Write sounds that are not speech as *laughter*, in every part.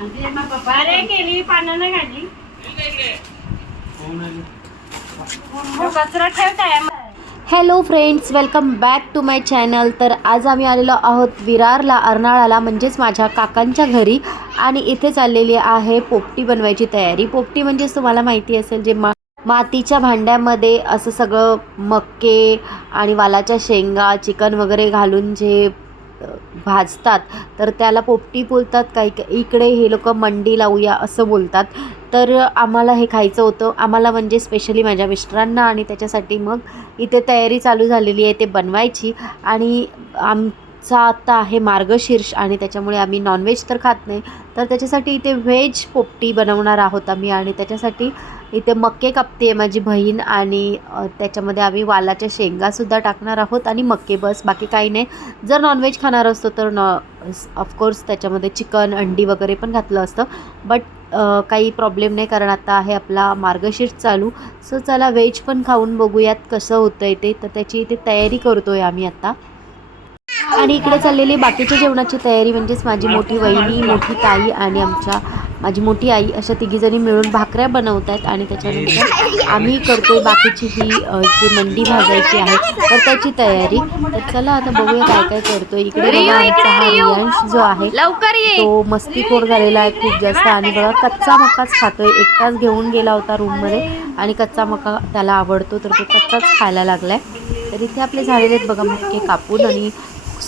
अरे केली कचरा ठेवताय hello friends welcome back to my channel तर आज आम्ही आलेलो आहोत विरारला अर्नाळाला म्हणजेच माझ्या काकांच्या घरी. आणि इथे चाललेली आहे पोपटी बनवायची तयारी. पोपटी म्हणजेच तुम्हाला माहिती असेल जे मा मातीच्या भांड्यामध्ये असं सगळं मक्के आणि वालाच्या शेंगा चिकन वगैरे घालून जे भाजतात तर त्याला पोपटी बोलतात काही इकडे हे लोक मंडी लावूया असं बोलतात. तर आम्हाला हे खायचं होतं. आम्हाला म्हणजे स्पेशली माझ्या मिस्टरांना आणि त्याच्यासाठी मग इथे तयारी चालू झालेली आहे ते बनवायची. आणि आमचा आता आहे मार्गशीर्ष आणि त्याच्यामुळे आम्ही नॉनव्हेज तर खात नाही. तर त्याच्यासाठी इथे व्हेज पोपटी बनवणार आहोत आम्ही आणि त्याच्यासाठी इथे मक्के कापते आहे माझी बहीण आणि त्याच्यामध्ये आम्ही वालाच्या शेंगासुद्धा टाकणार आहोत आणि मक्के बस. बाकी काही नाही. जर नॉनव्हेज खाणार असतो तर नॉ ऑफकोर्स त्याच्यामध्ये चिकन अंडी वगैरे पण घातलं असतं. बट काही प्रॉब्लेम नाही कारण आता आहे आपला मार्गशीर्ष चालू. सो चला व्हेज पण खाऊन बघूयात कसं होतं आहे ते. तर त्याची इथे तयारी करतो आहे आम्ही आता. आणि इकडे चाललेली बाकीच्या जेवणाची तयारी म्हणजेच माझी मोठी वहिनी मोठी ताई आणि आमच्या माझी मोठी आई अशा तिघीजणी मिळून भाकऱ्या बनवत आहेत आणि त्याच्यानंतर आम्ही करतोय बाकीची ही जी मंडी भाजायची आहे तर त्याची तयारी. तर चला आता बघूया काय काय करतोय. इकडे हा रियांश जो आहे तो मस्तीखोर झालेला आहे खूप जास्त. आणि बघा कच्चा मकाच खातोय. एकटाच घेऊन गेला होता रूममध्ये आणि कच्चा मका त्याला आवडतो तर तो कच्चाच खायला लागलाय. तर इथे आपले झालेले आहेत बघा मक्के कापून आणि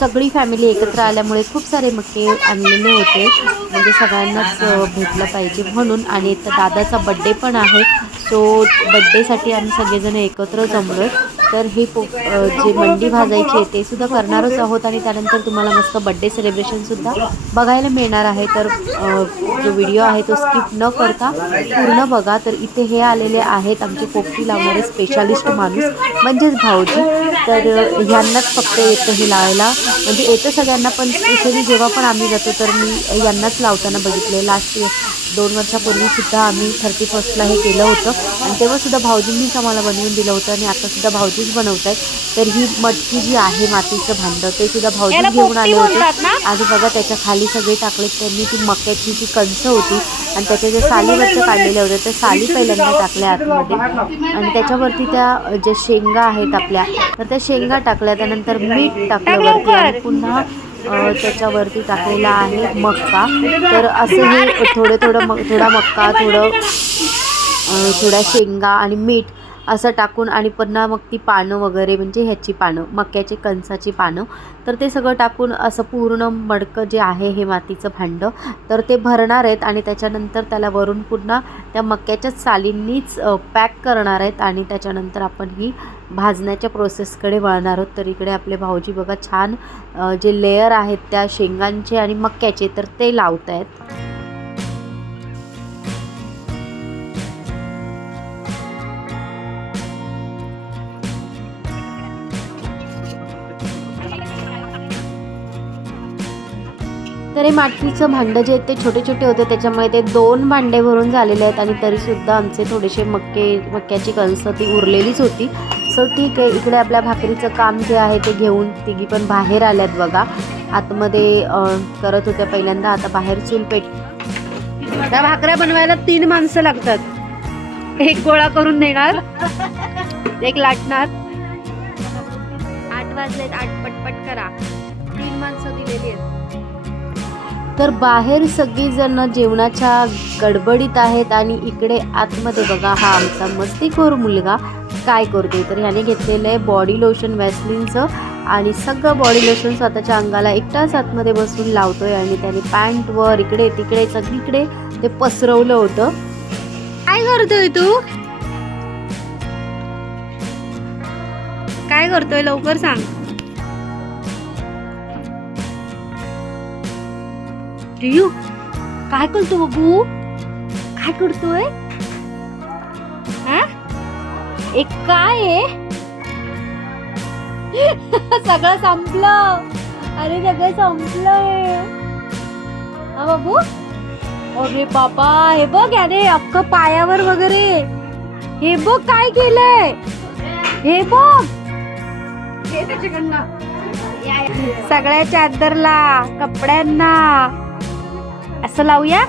सगळी फॅमिली एकत्र आल्यामुळे खूप सारे मक्के आणलेले होते. म्हणजे सगळ्यांनाच भेटलं पाहिजे म्हणून. आणि दादाचा बड्डे पण आहे. सो बड्डेसाठी आम्ही सगळेजण एकत्र जमलो तर हे पो जे मंडी भाजायची आहे ते सुद्धा करणारच आहोत आणि त्यानंतर तुम्हाला मस्त बड्डे सेलिब्रेशनसुद्धा बघायला मिळणार आहे. तर जो व्हिडिओ आहे तो स्किप न करता पूर्ण बघा. तर इथे हे आलेले आहेत आमचे पोपटी लावणारे स्पेशालिस्ट माणूस म्हणजेच भाऊजी. तर ह्यांनाच फक्त येतं हे लावायला. म्हणजे येतं सगळ्यांना पण स्पेशली जेव्हा पण आम्ही जातो तर मी यांनाच लावताना बघितले लास्ट दोन वर्षापूर्वीसुद्धा आम्ही थर्टी फर्स्टला हे केलं होतं. आणि तेव्हासुद्धा भाऊजींनीच आम्हाला बनवून दिलं होतं आणि आतासुद्धा भाऊजीच बनवत आहेत. तर ही मटकी जी आहे मातीचं भांडं ते सुद्धा भाऊजी घेऊन आले होते? आणि बघा त्याच्याखाली सगळे टाकले त्यांनी ती मक्याची जी कणसं होती आणि त्याच्या ज्या सालीवरच्या काढलेल्या होत्या त्या साली पहिल्यांदा टाकल्या आतमध्ये. आणि त्याच्यावरती त्या ज्या शेंगा आहेत आपल्या तर त्या शेंगा टाकल्या त्यानंतर मीठ टाकलं वरती आणि पुन्हा त्याच्यावरती टाकलेला आहे मक्का. तर असं हे थोडं थोडं मग थोडा मक्का थोडं अ, थोड्या शेंगा आणि मीठ असं टाकून आणि पुन्हा मग ती पानं वगैरे म्हणजे ह्याची पानं मक्याची कणसाची पानं तर ते सगळं टाकून असं पूर्ण मडकं जे आहे हे मातीचं भांडं तर ते भरणार आहेत आणि त्याच्यानंतर त्याला वरून पुन्हा त्या मक्याच्या सालींनीच पॅक करणार आहेत आणि त्याच्यानंतर आपण ही भाजण्याच्या प्रोसेसकडे वळणार आहोत. तर इकडे आपले भाऊजी बघा छान जे लेयर आहेत त्या शेंगांचे आणि मक्याचे तर ते लावत आहेत. तर हे मातीचं भांडं जे आहेत ते छोटे छोटे होते त्याच्यामुळे ते दोन भांडे भरून झालेले आहेत आणि तरीसुद्धा आमचे थोडेसे मक्के मक्याची कणसं ती उरलेलीच होती. सो ठीक आहे इकडे आपल्या भाकरीचं काम जे आहे ते घेऊन तिघी पण बाहेर आल्यात बघा. आतमध्ये करत होत्या पहिल्यांदा आता बाहेर चूल पेट त्या भाकऱ्या बनवायला तीन माणसं लागतात. एक गोळा करून देणार एक लाटणार. आठ वाजलेत आठ पटपट करा. तीन माणसं दिलेली आहेत. तर बाहेर सगळीजण जेवणाच्या गडबडीत आहेत आणि इकडे आतमध्ये बघा हा आमचा मस्तीखोर मुलगा. काय करतोय तर ह्याने घेतलेलं आहे बॉडी लोशन वॅसलिनचं आणि सगळं बॉडी लोशन स्वतःच्या अंगाला एकटाच आतमध्ये बसून लावतोय आणि त्याने पॅन्टवर इकडे तिकडे सगळीकडे ते पसरवलं होतं. काय करतोय तू? काय करतोय? लवकर सांग. काय करतो बाबू काय करतोय? एक काय आहे? सगळं संपलं. अरे सगळं संपलंय. हा बाबू? अरे बाबा हे बघ अरे अख्खं पायावर वगैरे. हे बघ काय केलंय. हे बघ. सगळ्या चादरला कपड्यांना. असं लावूया?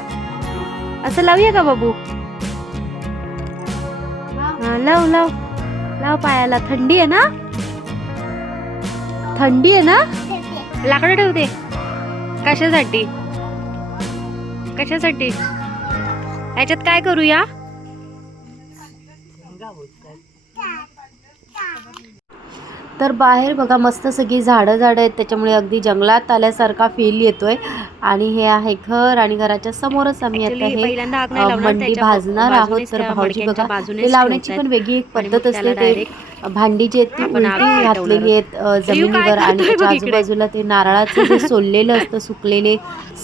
असं लावूया का बाबू? लाव लाव. लाव पायाला. थंडी आहे ना? थंडी आहे ना? लाकडं ठेवते कशासाठी? कशासाठी? ह्याच्यात काय करूया? तर बाहेर बघा मस्त सगळी झाडं झाडं आहेत. त्याच्यामुळे अगदी जंगलात आल्यासारखा फील येतोय. आणि हे आहे घर आणि घराच्या समोरच आम्ही आता हे मंडी भाजणार आहोत. तर भाऊजी बघा ते लावण्याची. पण वेगळी एक पद्धत असते ते भांडी जी आहेत ती उलटी घातलेली आहेत जमिनीवर आणि त्याच्या? आजूबाजूला ते नारळाचं जे सोललेलं असतं सुकलेले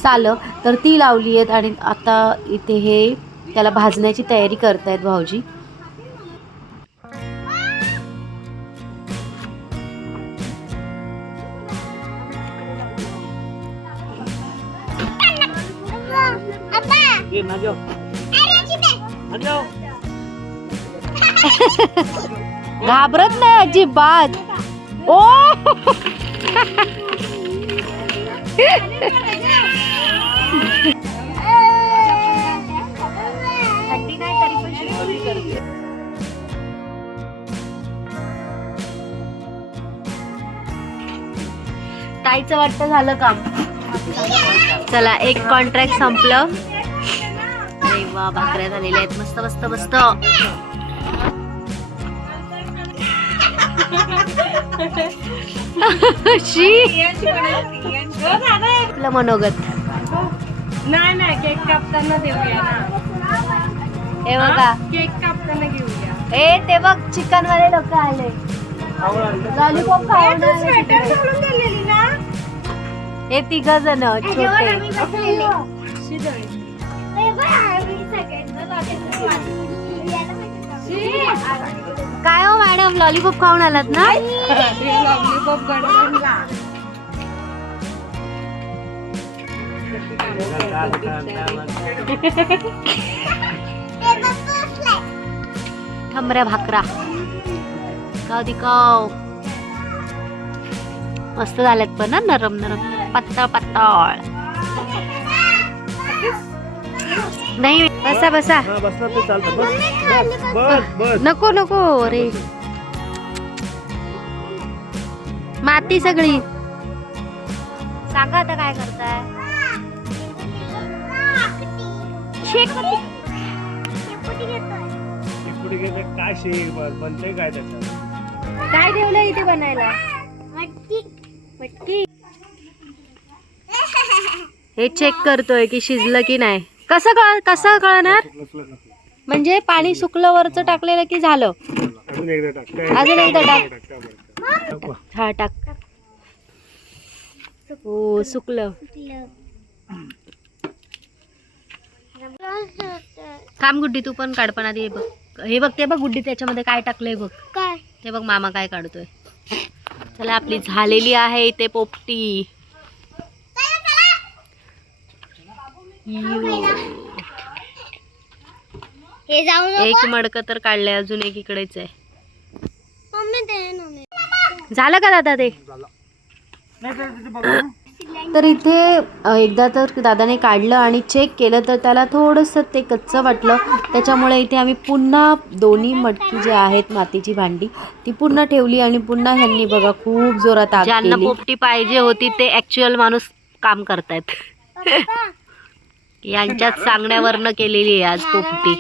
सालं तर ती लावली आहेत. आणि आता इथे हे त्याला भाजण्याची तयारी करतायत भाऊजी. घाबरत नाही अजिबात. ओ! ताईचं वाटतं झालं काम. चला एक कॉन्ट्रॅक्ट संपलं. वा भाकऱ्या झालेल्या आहेत. मस्त मस्त मस्त. शी आपलं मनोगत. नाही नाही केक कापताना देऊया ना. हे बघा. केक कापताना घेऊया. ए ते बघ चिकन वाले लोक आले. लॉलीपॉप हे तिघ जण छोटे. काय हो मॅडम? लॉलीपॉप खाऊन आलात ना? लॉलीपॉप ठमऱ्या भाकरा. काव दिकाव मस्त झाल्यात पण नरम नरम. पातळ पातळ नाही बसा बसा. हा बसला तर चालतं. बस. बस. बस बस. नको नको अरे. माती सगळी. सांगा आता काय करताय. पुढे गेलं काय शेक बनते काय त्याचं काय ठेवलं इथे बनायला? मटकी. हे चेक करतोय की शिजलं की नाही. कसं कळ कसं कळणार? म्हणजे पाणी सुकलं वरच टाकलेलं की झालं? अजून एकदा टाक? अजून एकदा. हा टाक. हो सुकलं. थांब गुड्डी तू पण काढ पण आधी. हे बघ हे बघ ते बघ गुड्डी त्याच्यामध्ये काय टाकलंय बघ. काय? ते बघ मामा काय काढतोय. चला आपली झालेली आहे इथे पोपटी. हे जाऊन एक मडकं तर काढलंय अजून एक इकडेच आहे. झालं का दादा ते? तर इथे एकदा तर दादाने काढलं आणि चेक केलं तर त्याला थोडंसं ते कच्चं वाटलं. त्याच्यामुळे इथे आम्ही पुन्हा दोन्ही मटकी जे आहेत मातीची भांडी ती पुन्हा ठेवली आणि पुन्हा ह्यांनी बघा खूप जोरात आग ज्यांना पोपटी पाहिजे होती ते ऍक्च्युअल माणूस काम करतायत. यांच्याच सांगण्यावरनं केलेली आहे आज पोपटी.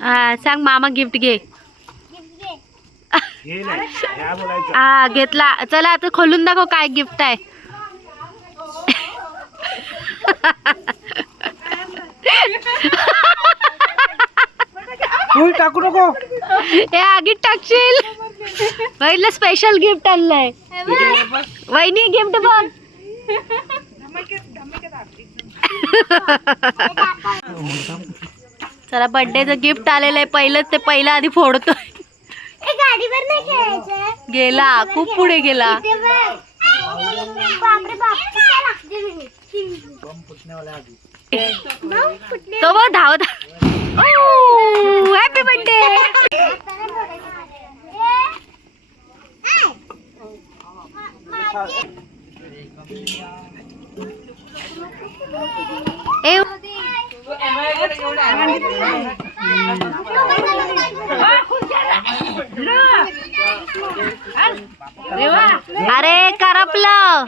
हा सांग मामा गिफ्ट घे. हे हा घेतला. चला आता खोलून दाखव काय गिफ्ट आहे. टाकू नको. हे आगीत टाकशील. पहिलं स्पेशल गिफ्ट आणलंय. वहिनी गिफ्ट बघ. चला बर्थडेचं गिफ्ट आलेलं आहे पहिलंच ते पहिलं आधी फोडतोय. गाडीवर गेला खूप पुढे गेला. तो बघ धावत हॅपी बर्थडे अरे करपलं.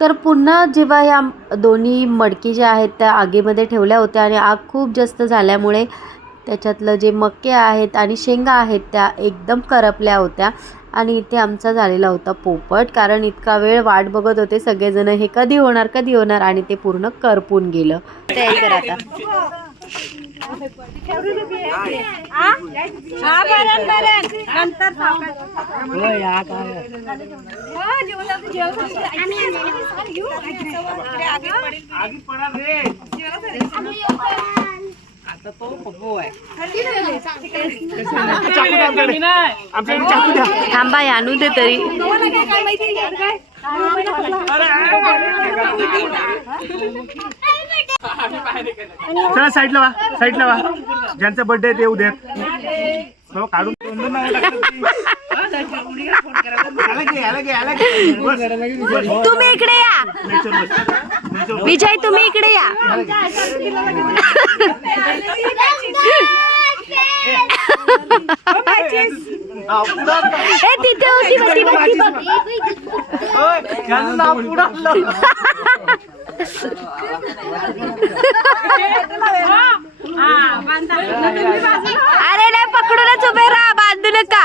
तर पुन्हा जेव्हा ह्या दोन्ही मडकी ज्या आहेत त्या आगीमध्ये ठेवल्या होत्या आणि आग खूप जास्त झाल्यामुळे त्याच्यातलं जे मक्के आहेत आणि शेंगा आहेत त्या एकदम करपल्या होत्या. आणि इथे आमचा झालेला होता पोपट कारण इतका वेळ वाट बघत होते सगळेजण हे कधी होणार कधी होणार आणि ते पूर्ण करपून गेलं तयारी कर आता आगी पडा रे चाकू आमच्याकडे चाकू द्या थांबा आणू दे तरी. चला साईडला वा साईडला वा. ज्यांचा बर्थडे आहे ते उद्या हो, काढून तुम्ही इकडे या. विजय तुम्ही इकडे या. ए तिथे होती बघ, ती बघ, ती बघ. अरे नाही पकडूनच उभे राहा बांधू नका.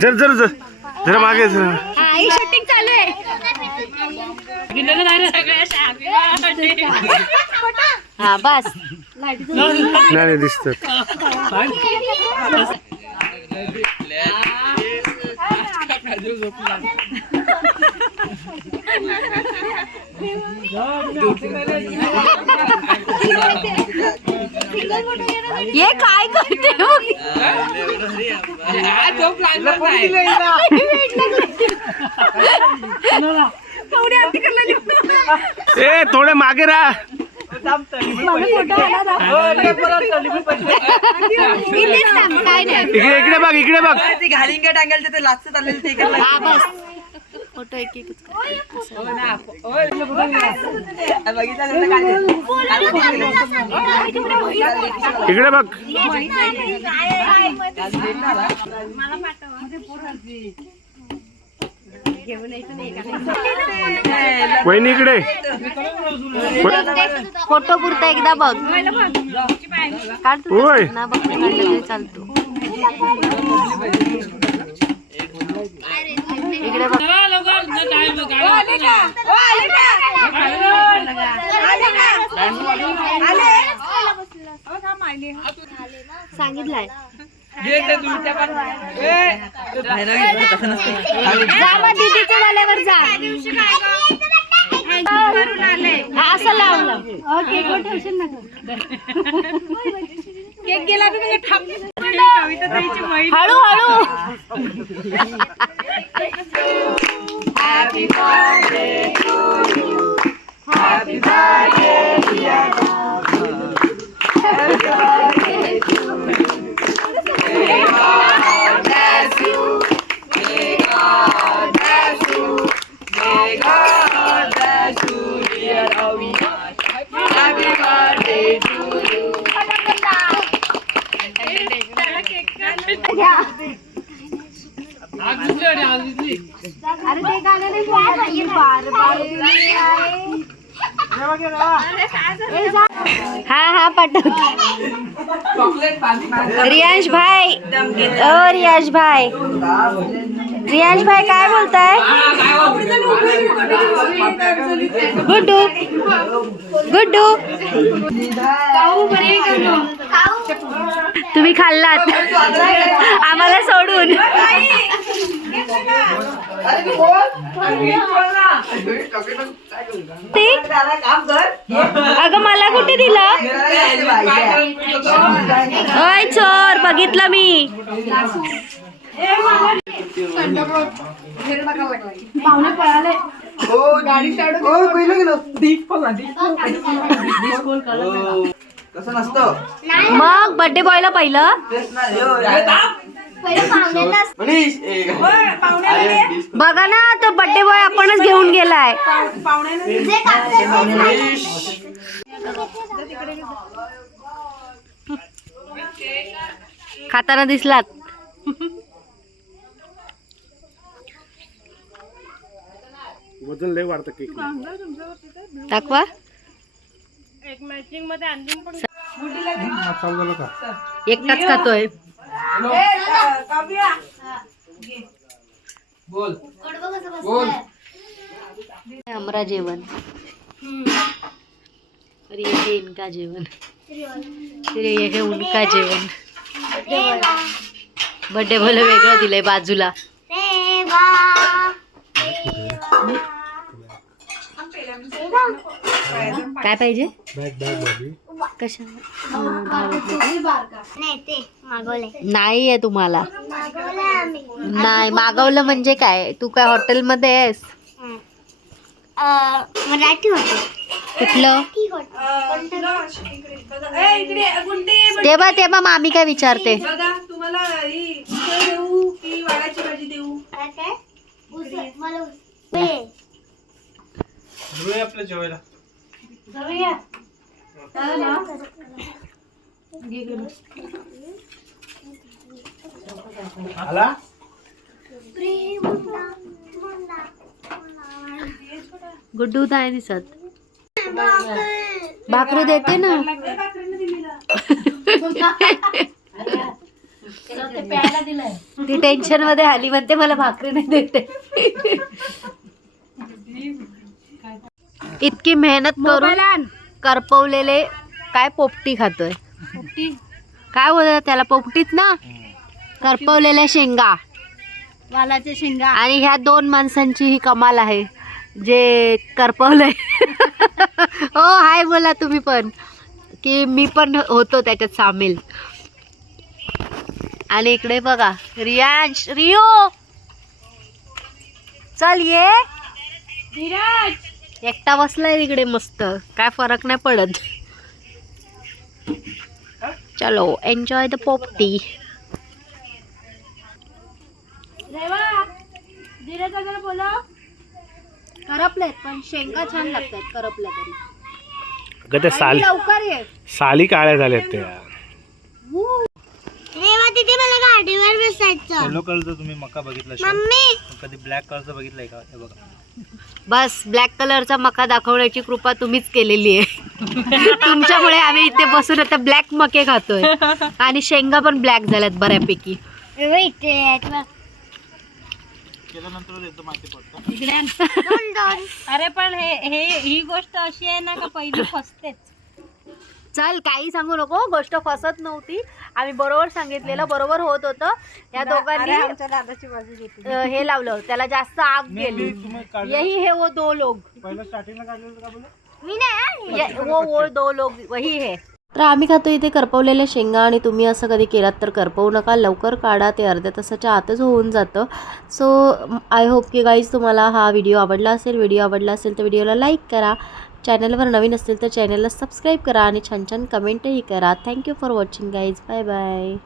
जर जर जर जरा मागे जरा. शूटिंग चालू आहे. हा बस. नाही नाही दिसत. ये काय करते मग? ए थोडे मागे राहा. नाही. इकडे बघ इकडे बघ. का टांगेल ते लास्ट चाललेलं ते हा फोटो एक एकच काय इकडे बघ. वहिनी इकडे. फोटो पुरता एकदा बघ. काढ. ना बघ चालतो. सांगितलंय. झाल्यावर जा हा, असं लाव लाव केक ठेवशील ना केक गेला हळू हळू अरे ते गाणं नाही पाहिजे. बार बार हा हा पाठव. रियांश भाई. ओ रियांश भाई. रियांश भाई काय बोलताय? गुड्डू. गुड्डू. तुम्ही खाल्लात आम्हाला सोडून ते? काम कर. अगं मला कुठे दिलं? अय चोर बघितलं मी. कसं नसतं. मग बर्थडे बॉयला पहिलं? *laughs* बघा ना तो बर्थडे बॉय आपणच घेऊन गेलाय. मनीष. खाताना दिसलात. वजन लय वाढतं केक दाखवा. चालू झालं का? एकटाच खातोय. बोल. बोल. हमरा जेवण. और ये है इनका जेवण. फिर ये है उनका जेवण. बर्थडे बोल वेगळं दिलंय बाजूला. काय पाहिजे? कशा नाही आहे तुम्हाला नाही मागवलं म्हणजे काय? तू काय हॉटेलमध्ये आहेस? मराठी कुठलं? तेव्हा तेव्हा मामी काय विचारते. ही आपल्या जेवायला. गुड्डू नाही दिसत. भाकरी देते ना. ती टेन्शनमध्ये आली म्हणते मला भाकरी नाही देते. इतकी मेहनत करून करपवलेले काय पोपटी खातोय? काय बोलत त्याला पोपटीच ना? करपवलेल्या शेंगा. वालाचे शेंगा. आणि ह्या दोन माणसांची ही कमाल आहे जे करपवलंय. *laughs* हो हाय बोला तुम्ही पण. की मी पण होतो त्याच्यात सामील. आणि इकडे बघा रियांश रियो! चल ये. एकटा बसलाय इकडे मस्त. काय फरक नाही पडत. चलो एन्जॉय द पोपटी. करपलेत पण शेंगा छान लागतात करपल्या तरी. अगं त्या साली लवकर ये. साली काळ्या झाल्यात त्या रेवा तिथे मला गाडीवर बसायचं. येलो कलरचा तुम्ही मका बघितला मम्मी! कधी ब्लॅक कलरचा बघितलाय का? हे बघा. बस ब्लॅक कलरचा मका दाखवण्याची कृपा तुम्हीच केलेली आहे. तुमच्यामुळे आम्ही इथे बसून आता ब्लॅक मके खातोय. आणि शेंगा पण ब्लॅक झाल्यात बऱ्यापैकी. आहेत अरे पण हे ही गोष्ट अशी आहे ना का पहिली फसतेच. चल काही सांगू नको गोष्ट फसत नव्हती. आम्ही बरोबर सांगितलेलं बरोबर होत होतं. या दोघांनी दादाची बाजू घेतली. अं, हे लावलं त्याला जास्त आग गेली. यही है वो दो लोग. पहिलं स्टार्टिंगला काढलेलं का बोला मी नाही ये- वो वो दो लोग वही है. तर आम्ही खातो इथे करपवलेल्या शेंगा आणि तुम्ही असं कधी केलात तर करपवू नका. लवकर काढा ते अर्ध्या तासाच्या आतच होऊन जातं. सो आय होप की गाईज तुम्हाला हा व्हिडिओ आवडला असेल. व्हिडिओ आवडला असेल तर व्हिडिओला लाईक करा. चॅनलवर नवीन असेल तर चॅनलला सबस्क्राईब करा आणि छान छान कमेंटही करा. Thank you for watching guys bye bye